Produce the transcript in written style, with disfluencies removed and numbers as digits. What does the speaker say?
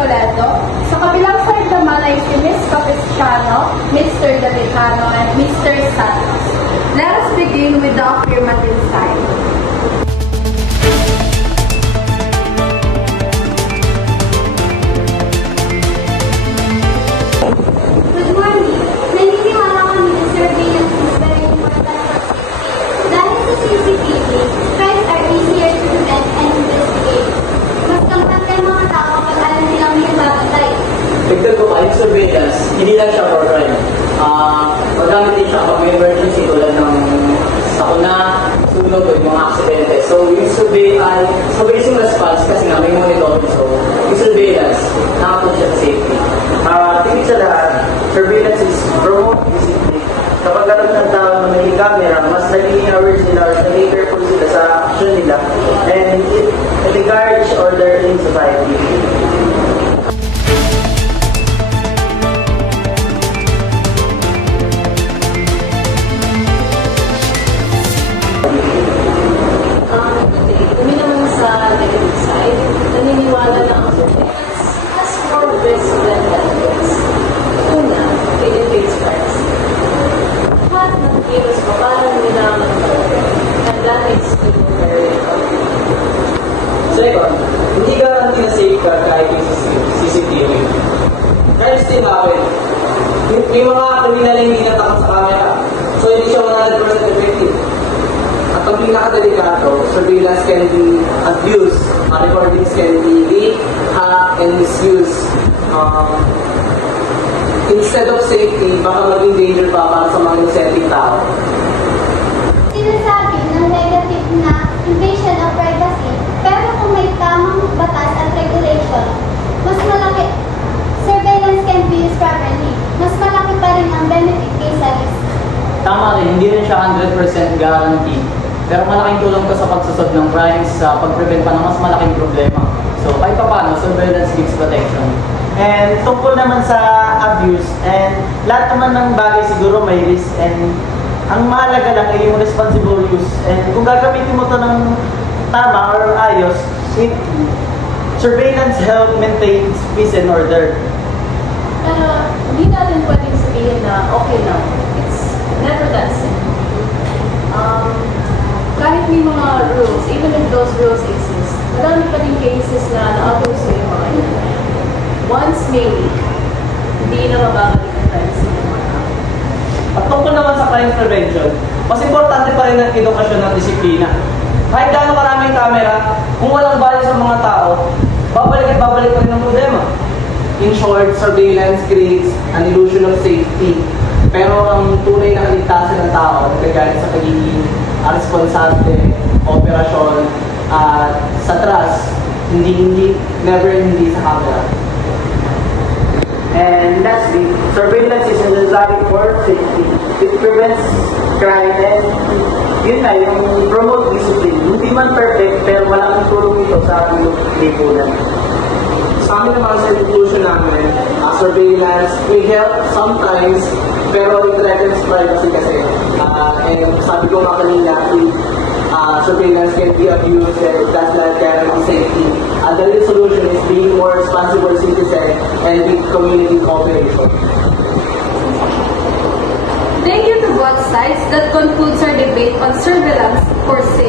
Toledo. Sa kabilang side naman ay si Ms. Capistrano, Mr. Davidano, and Mr. Santos. Let us begin with the affirmative side. Good morning. Naniniwala kami na surveillance is very important for safety. Dahil sa CCTV, crimes are easier to prevent and investigate. Mas kampante ang mga tao kapag alam nilang may babatay. Dagdag ko pa, yung surveillance, hindi lang siya for crime. Magamit din siya kapag may emergency tulad ng sakuna, sunog o yung mga aksidente. So yung surveillance, mabilis yung response kasi nga may monitoring. So yung surveillance, nakapun siya sa safety. Tingin sa lahat, surveillance is promote discipline. Kapag alam ng tao na may camera, mas naging aware sila or naging careful sila sa action nila, and it encourages order in society. Kami naman sa negative side, naniniwala na ang surveillance has more risk than benefits. Una, it evades privacy. Lahat ng kilos pa parang nilaman ko, and that makes people very uncomfortable. Second, hindi guarantee na safe ka kahit yung CCTV. Crimes still happen. May mga kriminal na hindi natakot sa camera. So hindi siya 100% effective. At ang pinakadelikado, surveillance can be abused. Recordings can be leaked, hacked, and misused. Instead of safety, baka maging danger pa para sa mga inosenteng tao. Sinasabi ng negative na invasion of privacy, pero kung may tamang batas at regulation, mas malaki, surveillance can be used properly. Mas malaki pa rin ang benefit kaysa risk. Tama rin, hindi rin siya 100% guarantee. Pero malaking tulong to sa pagsusod ng crimes, sa pag-prevent pa ng mas malaking problema. So, kahit pa paano, surveillance gives protection. And tungkol naman sa abuse, and lahat naman ng bagay siguro may risk, and ang mahalaga lang ay yung responsible use. And kung gagamitin mo to ng tama or ayos, surveillance help maintain peace and order. Pero hindi natin pwedeng sabihin na okay lang. It's never that simple. Kahit may mga rules, even if those rules exist, madami pa din cases na na-abuse yung mga yun. Once may leak, hindi na mababalik ang privacy ng mga tao. At tungkol naman sa crime prevention, mas importante pa rin ang edukasyon ng disiplina. Kahit gaano maraming camera, kung walang bali sa mga tao, babalik at babalik pa rin ang problema. In short, surveillance creates an illusion of safety. Pero ang tunay na kaligtasan ng tao nagagaling sa pagiging responsable, operasyon, at sa trust, never sa camera. And lastly, surveillance is necessary for safety. It prevents crime and yun na, yung promote discipline. Hindi man perfect, pero malaking tulong ito sa ating lipunan. Sa amin naman sa institution namin, surveillance may help sometimes, pero it threatens privacy kasi. And sabi ko nga kanina, surveillance can be abused and it does not guarantee safety. The real solution is being more responsible citizen and with community cooperation. Thank you to both sides. That concludes our debate on surveillance for safety.